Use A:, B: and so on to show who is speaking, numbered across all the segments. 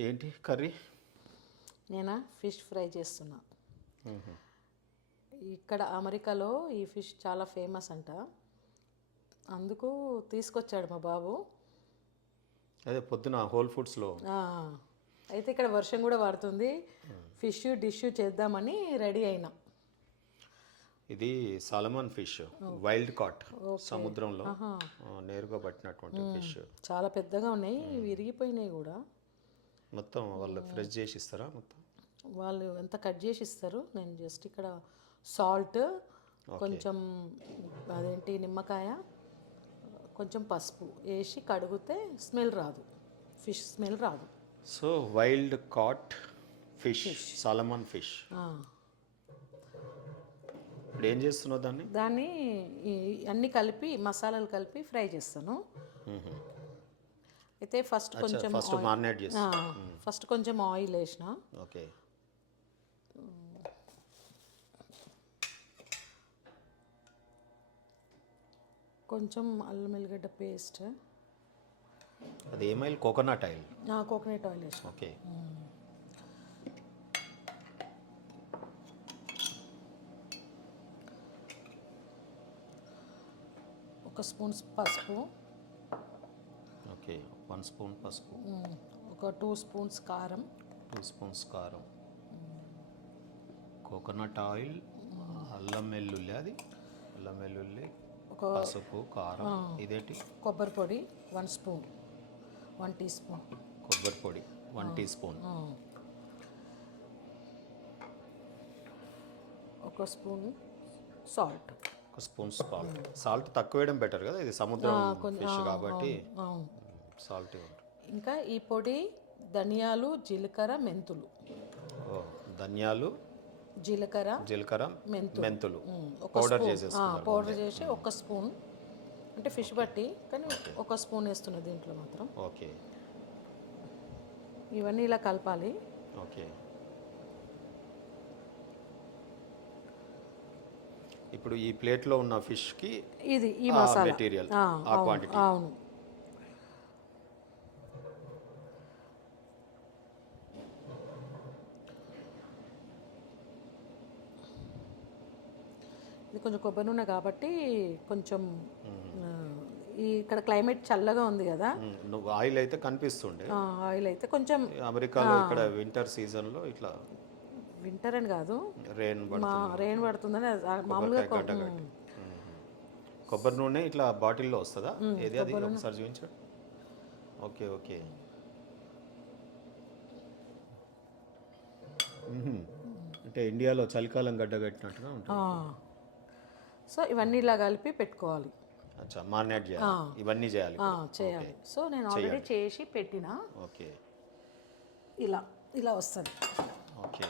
A: ఏంటి కర్రీ?
B: నేను? Fish fry చేస్తున్నా. ఇక్కడ అమెరికాలో ఈ ఫిష్ చాలా ఫేమస్ అంట. అందుకు తీసుకొచ్చాడు మా బాబు.
A: అదే పొద్దున హోల్ ఫుడ్స్లో.
B: అయితే ఇక్కడ వర్షం కూడా పడుతుంది. ఫిష్ డిష్ చేద్దామని రెడీ అయినా.
A: ఇది సాలమన్ ఫిష్ వైల్డ్ కాట్ సముద్రంలో. నేరుగా పట్టినటువంటి ఫిష్.
B: చాలా పెద్దగా ఉన్నాయి. విరిగిపోయినాయి కూడా.
A: మొత్తం వాళ్ళు ఫ్రెష్ చేసి ఇస్తారా మొత్తం?
B: వాళ్ళు ఎంత కట్ చేసి ఇస్తారు నేను జస్ట్ ఇక్కడ సాల్ట్ కొంచెం అదేంటి నిమ్మకాయ కొంచెం పసుపు వేసి కడిగితే స్మెల్ రాదు. ఫిష్ స్మెల్ రాదు.
A: So wild caught fish salmon fish. ఇప్పుడు ఏం చేస్తున్నావు దాన్ని?
B: దాన్ని అన్ని కలిపి మసాలాలు కలిపి ఫ్రై చేస్తాను. అయితే ఫస్ట్ కొంచెం
A: ఫస్ట్ మారినేట్ చేసి.
B: ఫస్ట్ కొంచెం ఆయిల్ వేసిన.
A: ఓకే.
B: కొంచెం అల్లం ఎల్లిగడ్డ పేస్ట్.
A: అది ఏమైల్ కోకోనట్ ఆయిల్.
B: కోకోనట్ ఆయిల్ వేసిన.
A: ఓకే.
B: ఒక స్పూన్ పసుపు.
A: ఓకే వన్ స్పూన్ పసుపు.
B: ఒక టూ స్పూన్స్ కారం.
A: టూ స్పూన్స్ కారం. కోకోనట్ ఆయిల్ అల్లం వెల్లుల్లి అది అల్లం వెల్లుల్లి
B: ఒక
A: పసుపు కారం ఇదేంటి?
B: కొబ్బరి పొడి one spoon one teaspoon.
A: కొబ్బరి పొడి వన్ టీ స్పూన్.
B: ఒక స్పూన్ సాల్ట్.
A: ఒక స్పూన్ సాల్ట్. సాల్ట్ తక్కువ వేయడం బెటర్ కదా ఇది సముద్రం ఫిష్ కాబట్టి. సాల్ట్
B: ఇంకా ఈ పొడి ధనియాలు జీలకర్ర మెంతులు.
A: ధనియాలు
B: జీలకర్ర
A: జీలకర్ర
B: మెంతులు.
A: మెంతులు. Powder
B: spoon.
A: చేసేసుకున్నారు
B: పౌడర్ చేసి ఒక స్పూన్. అంటే ఫిష్ బట్టి కానీ ఒక స్పూన్ వేస్తున్నా దీంట్లో మాత్రం.
A: ఓకే.
B: ఇవన్నీ ఇలా కలపాలి.
A: ఓకే. ఇప్పుడు ఈ ప్లేట్లో ఉన్న ఫిష్కి
B: ఇది ఈ మసాలా.
A: మెటీరియల్
B: ఆ,
A: క్వాంటిటీ
B: అవును. ఇది కొంచెం కొబ్బరి నూనె కాబట్టి కొంచెం ఈ ఇక్కడ క్లైమేట్ చల్లగా ఉంది కదా.
A: నువ్వు ఆయిల్ అయితే కనిపిస్తుండే.
B: ఆయిల్ అయితే కొంచెం
A: అమెరికాలో ఇక్కడ వింటర్ సీజన్లో ఇట్లా
B: వింటర్ అని కాదు.
A: రెయిన్
B: రెయిన్ పడుతుందని మామూలుగా
A: కొబ్బరి నూనె ఇట్లా బాటిల్లో వస్తుందా? ఏది అది? ఒకసారి చూపించు. Okay okay. అంటే ఇండియాలో చలికాలం గడ్డగట్టినట్టుగా ఉంటుంది.
B: ఆ. సో ఇవన్నీ ఇలా కలిపి పెట్టుకోవాలి.
A: మారినేట్ చేయాలి. ఇవన్నీ చేయాలి.
B: చేయాలి. సో నేను ఆల్రెడీ చేసి పెట్టిన
A: ఓకే.
B: ఇలా ఇలా వస్తుంది.
A: ఓకే.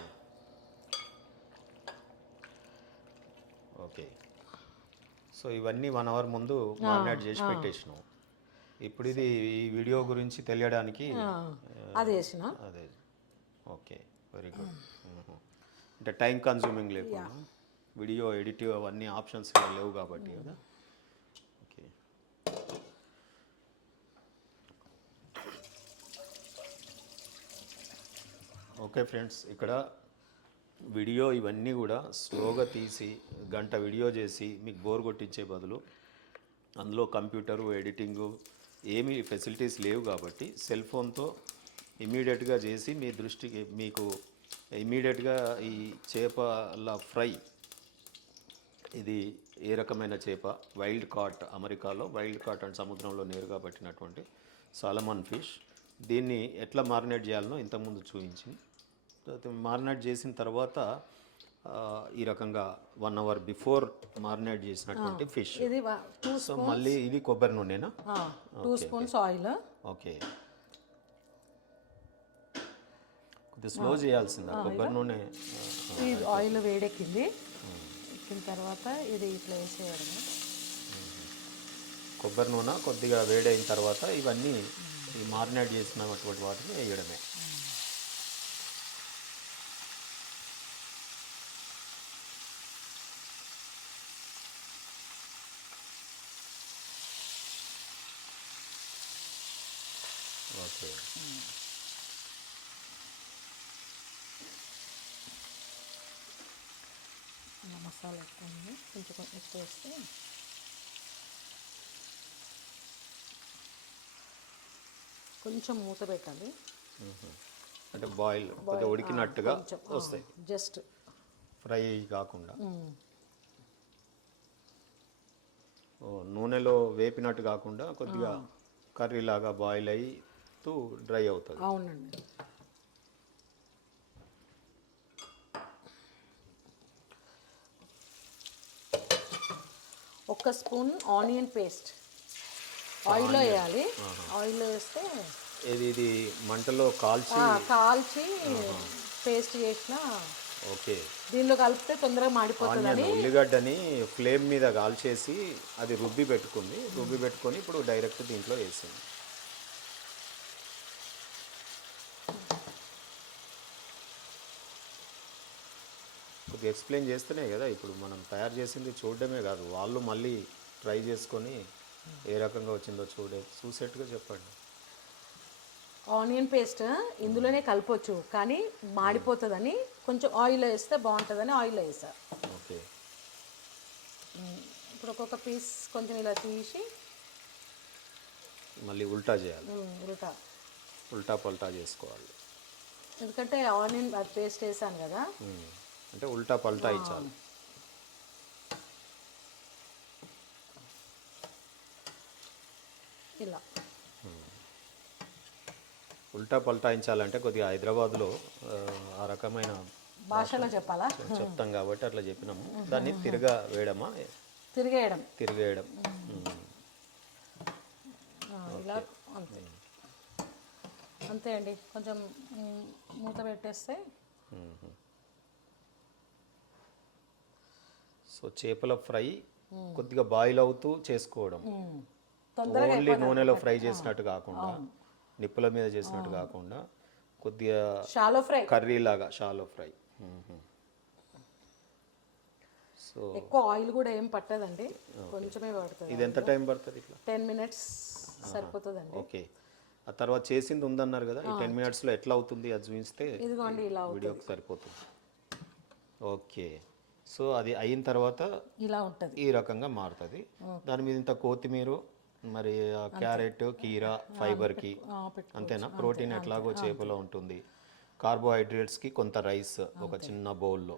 A: ఓకే. సో ఇవన్నీ వన్ అవర్ ముందు మారినేట్ చేసి పెట్టేసినాం ఇప్పుడు ఇది ఈ వీడియో గురించి తెలియడానికి
B: అది వేసిన
A: అదే. ఓకే. Very good. అంటే టైం కన్జ్యూమింగ్ లేకుండా. వీడియో ఎడిట్ అవన్నీ ఆప్షన్స్ లేవు కాబట్టి కదా? ఓకే. ఓకే ఫ్రెండ్స్ ఇక్కడ వీడియో ఇవన్నీ కూడా స్లోగా తీసి గంట వీడియో చేసి మీకు బోర్ కొట్టించే బదులు అందులో కంప్యూటరు ఎడిటింగు ఏమీ ఫెసిలిటీస్ లేవు కాబట్టి సెల్ ఫోన్తో ఇమీడియట్గా చేసి మీ దృష్టికి మీకు ఇమీడియట్గా ఈ చేపల ఫ్రై ఇది ఏ రకమైన చేప? వైల్డ్ కాట్ అమెరికాలో వైల్డ్ కాట్ అండ్ సముద్రంలో నేరుగా పట్టినటువంటి సాలమన్ ఫిష్ దీన్ని ఎట్లా మారినేట్ చేయాలనో ఇంతకుముందు చూపించింది. తర్వాత మారినేట్ చేసిన తర్వాత ఈ రకంగా వన్ అవర్ బిఫోర్ మారినేట్ చేసినటువంటి ఫిష్ సో మళ్ళీ ఇది కొబ్బరి నూనెనా?
B: Two spoons oil
A: okay. కొద్దిగా స్లో చేయాల్సిందా కొబ్బరి నూనె.
B: ఆయిల్ వేడెక్కింది. ఎక్కిన తర్వాత ఇది ఇట్లా వేసేయడం
A: కొబ్బరి నూనె కొద్దిగా వేడైన తర్వాత ఇవన్నీ ఈ మారినేట్ చేసినటువంటి వాటిని వేయడమే. ఓకే.
B: మసాలా ఎక్కువ కొంచెం కొంచెం ఎక్కువ వేస్తే కొంచెం మూత పెట్టాలి.
A: అంటే బాయిల్ కొద్దిగా ఉడికినట్టుగా వస్తాయి.
B: జస్ట్
A: ఫ్రై కాకుండా. ఓ, నూనెలో వేపినట్టు కాకుండా కొద్దిగా కర్రీ లాగా బాయిల్ అయ్యి డ్రై అవుతుంది.
B: అవునండి. ఒక స్పూన్ ఆనియన్ పేస్ట్. ఆయిల్లో వేయాలి. ఆయిల్లో వేస్తే
A: ఇది ఇది మంటలో కాల్చి?
B: ఆ, కాల్చి పేస్ట్ చేసిన
A: ఓకే.
B: దీనిలో కలిపితే తొందరగా మాడిపోతుంది
A: ఉల్లిగడ్డని ఫ్లేమ్ మీద కాల్చేసి అది రుబ్బి పెట్టుకుంది. రుబ్బి పెట్టుకొని ఇప్పుడు డైరెక్ట్ దీంట్లో వేసింది కొద్దిగా ఎక్స్ప్లెయిన్ చేస్తేనే కదా ఇప్పుడు మనం తయారు చేసింది చూడడమే కాదు. వాళ్ళు మళ్ళీ ట్రై చేసుకొని ఏ రకంగా వచ్చిందో చూడే చూసేట్టుగా చెప్పండి.
B: ఆనియన్ పేస్ట్ ఇందులోనే కలపొచ్చు కానీ మాడిపోతుందని కొంచెం ఆయిల్ వేస్తే బాగుంటుందని ఆయిల్ వేసా.
A: ఓకే.
B: ఇప్పుడు ఒక్కొక్క పీస్ కొంచెం ఇలా తీసి
A: మళ్ళీ ఉల్టా చేయాలి.
B: ఉల్టా.
A: ఉల్టా పల్టా చేసుకోవాలి.
B: ఎందుకంటే ఆనియన్ పేస్ట్ వేసాను కదా.
A: అంటే ఉల్టా పల్టా ఇచ్చాలి.
B: ఇలా.
A: ఉల్టా పల్టాయించాలంటే కొద్దిగా హైదరాబాద్లో ఆ, ఆ రకమైన
B: భాషలో చెప్పాలా?
A: చెప్తాం కాబట్టి అట్లా చెప్పినాము. దాన్ని తిరగా వేయడమా?
B: తిరిగేయడం.
A: తిరిగేయడం.
B: ఇలా అంతే. అంతే అండి. కొంచెం మూత పెట్టేస్తే
A: సో చేపల ఫ్రై కొద్దిగా బాయిల్ అవుతూ చేసుకోవడం. ఓన్లీ నూనెలో ఫ్రై చేసినట్టు కాకుండా నిప్పుల మీద చేసినట్టు కాకుండా కొద్దిగా
B: షాలో ఫ్రై
A: కర్రీ లాగా షాలో ఫ్రై సో
B: ఎక్కువ ఆయిల్ కూడా ఏం పట్టదండి. కొంచెమే పడుతుంది
A: ఇది ఎంత టైం పడుతుంది ఇట్లా?
B: టెన్ మినిట్స్ సరిపోతుందండి.
A: ఓకే. ఆ తర్వాత చేసింది ఉందన్నారు కదా ఈ టెన్ మినిట్స్లో ఎట్లా అవుతుంది అది చూపిస్తే
B: ఇదిగోండి ఇలా
A: వీడియోకి సరిపోతుంది. ఓకే. సో అది అయిన తర్వాత
B: ఇలా ఉంటుంది.
A: ఈ రకంగా మారుతుంది. దాని మీద ఇంత కొత్తిమీర మరి ఆ క్యారెట్ కీరా ఫైబర్కి అంతేనా? ప్రోటీన్ ఎట్లాగో చేపలో ఉంటుంది. కార్బోహైడ్రేట్స్కి కొంత రైస్ ఒక చిన్న బౌల్లో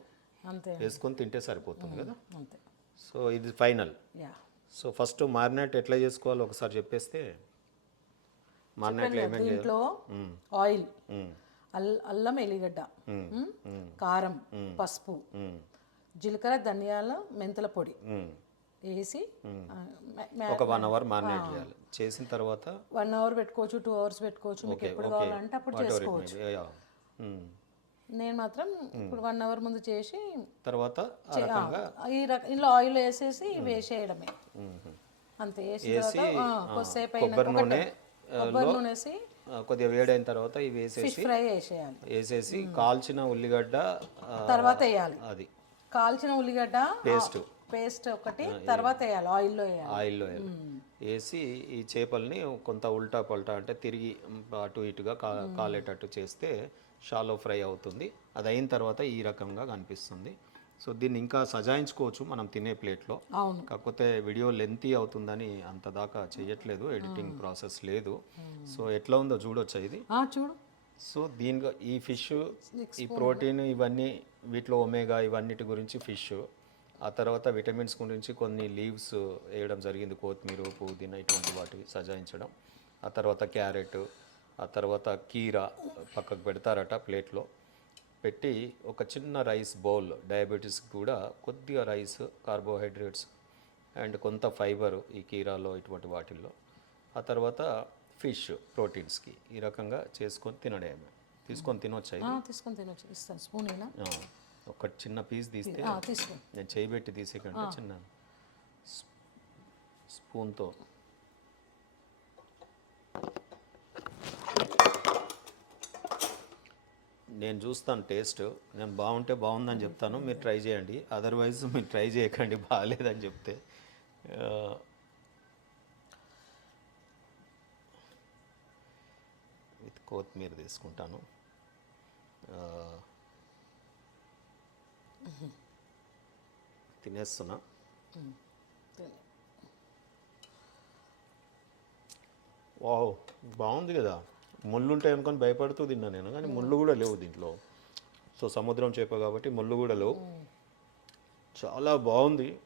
A: వేసుకొని తింటే సరిపోతుంది కదా? సో ఇది ఫైనల్. సో ఫస్ట్ మారినేట్ ఎట్లా చేసుకోవాలో? ఒకసారి చెప్పేస్తే మారినేట్లో ఏమేమి
B: ఆయిల్
A: మ్మ్.
B: అల్ అల్లం ఎల్లిగడ్డ కారం పసుపు. జీలకర్ర ధనియాల మెంతుల పొడి. వేసి
A: ఒక వన్ అవర్ మారినేట్ చేయాలి. చేసిన తర్వాత
B: వన్ అవర్ పెట్టుకోవచ్చు టూ అవర్స్ పెట్టుకోవచ్చు మీకు ఎప్పుడు కావాలంటే అప్పుడు చేసుకోవచ్చు. నేను మాత్రం ఇప్పుడు వన్ అవర్ ముందు చేసి
A: తర్వాత
B: ఈ రక ఇందులో ఆయిల్ వేసేసి వేసేయడమే. అంతే ఆ, కొద్దిసేపు
A: కొబ్బరి నూనె
B: కొబ్బరి నూనె వేసి
A: కొద్దిగా వేడైన తర్వాత ఇవి వేసేసి
B: ఫ్రై వేసేయాలి.
A: వేసేసి కాల్చిన ఉల్లిగడ్డ
B: తర్వాత వేయాలి.
A: అది.
B: కాల్చిన ఉల్లిగడ్డ
A: పేస్ట్.
B: పేస్ట్ ఒకటి తర్వాత వేయాలి ఆయిల్లో వేయాలి.
A: ఆయిల్లో వేసి ఈ చేపల్ని కొంత ఉల్టా పల్టా అంటే తిరిగి అటు ఇటుగా కాలేటట్టు చేస్తే షాలో ఫ్రై అవుతుంది. అది అయిన తర్వాత ఈ రకంగా కనిపిస్తుంది. సో దీన్ని ఇంకా సజాయించుకోవచ్చు మనం తినే ప్లేట్లో. కాకపోతే వీడియో లెంతీ అవుతుందని అంత దాకా చేయట్లేదు ఎడిటింగ్ ప్రాసెస్ లేదు. సో ఎట్లా ఉందో చూడొచ్చా ఇది?
B: చూడు.
A: సో దీనిగా ఈ ఫిష్ ఈ ప్రోటీన్ ఇవన్నీ వీటిలో ఒమేగా ఇవన్నిటి గురించి ఫిష్. ఆ తర్వాత విటమిన్స్ గురించి కొన్ని లీవ్స్ వేయడం జరిగింది. కొత్తిమీర పుదీనా ఇటువంటి వాటివి సజాయించడం. ఆ తర్వాత క్యారెట్ ఆ తర్వాత కీరా పక్కకు పెడతారట ప్లేట్లో. పెట్టి ఒక చిన్న రైస్ బౌల్ డయాబెటీస్ కూడా కొద్దిగా రైస్ కార్బోహైడ్రేట్స్ అండ్ కొంత ఫైబర్ ఈ కీరాలో ఇటువంటి వాటిల్లో. ఆ తర్వాత ఫిష్ ప్రోటీన్స్కి ఈ రకంగా చేసుకొని తినడమే. తీసుకొని తినొచ్చా
B: తీసుకొని తినొచ్చు. ఇస్తాను. స్పూన్
A: ఒక చిన్న పీస్ తీస్తే
B: తీసుకో.
A: నేను చేయి పెట్టి తీసే కంటే చిన్న స్పూన్తో. నేను చూస్తాను టేస్ట్. నేను బాగుంటే బాగుందని చెప్తాను. మీరు ట్రై చేయండి. అదర్వైజ్ మీరు ట్రై చేయకండి. బాగాలేదని చెప్తే. విత్ కొత్తిమీర తీసుకుంటాను. తినేస్తున్నా. వావ్ బాగుంది కదా. ముళ్ళు ఉంటాయి అనుకొని భయపడుతూ తిన్నా నేను కానీ ముళ్ళు కూడా లేవు దీంట్లో. సో సముద్రం చేప కాబట్టి ముళ్ళు కూడా లేవు. చాలా బాగుంది.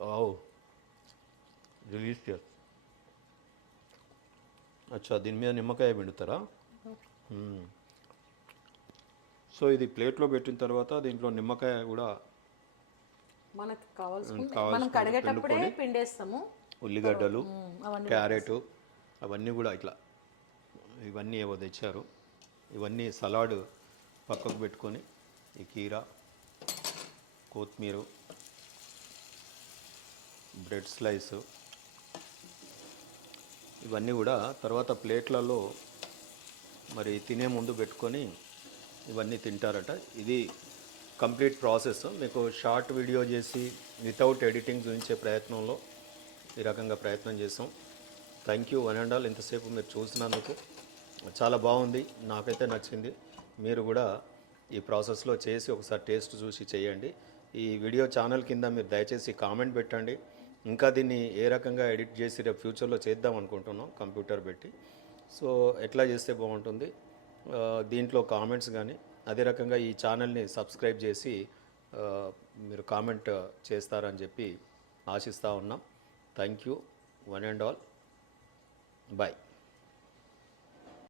A: వావ్. డెలీషియస్ అచ్చా దీని మీద నిమ్మకాయ పిండుతారా. సో ఇది ప్లేట్లో పెట్టిన తర్వాత దీంట్లో నిమ్మకాయ కూడా
B: మనకి కావాల్సిన కడిగేటప్పుడే పిండేస్తాము.
A: ఉల్లిగడ్డలు క్యారెట్ అవన్నీ కూడా ఇట్లా ఇవన్నీ ఏవో తెచ్చారు. ఇవన్నీ సలాడ్ పక్కకు పెట్టుకొని ఈ కీర కొత్తిమీర బ్రెడ్ స్లైస్ ఇవన్నీ కూడా తర్వాత ప్లేట్లలో మరి తినే ముందు పెట్టుకొని ఇవన్నీ తింటారట. ఇది కంప్లీట్ ప్రాసెస్. మీకు షార్ట్ వీడియో చేసి వితౌట్ ఎడిటింగ్ చూపించే ప్రయత్నంలో ఈ రకంగా ప్రయత్నం చేసాం. Thank you one and all. ఇంతసేపు మీరు చూసినందుకు చాలా బాగుంది. నాకైతే నచ్చింది. మీరు కూడా ఈ ప్రాసెస్లో చేసి ఒకసారి టేస్ట్ చూసి చేయండి. ఈ వీడియో ఛానల్ కింద మీరు దయచేసి కామెంట్ పెట్టండి. ఇంకా దీన్ని ఏ రకంగా ఎడిట్ చేసి రేపు ఫ్యూచర్లో చేద్దాం అనుకుంటున్నాం కంప్యూటర్ పెట్టి. సో ఎట్లా చేస్తే బాగుంటుంది? దీంట్లో కామెంట్స్ కానీ అదే రకంగా ఈ ఛానల్ని సబ్స్క్రైబ్ చేసి మీరు కామెంట్ చేస్తారని చెప్పి ఆశిస్తూ ఉన్నాం. Thank you. One and all. Bye.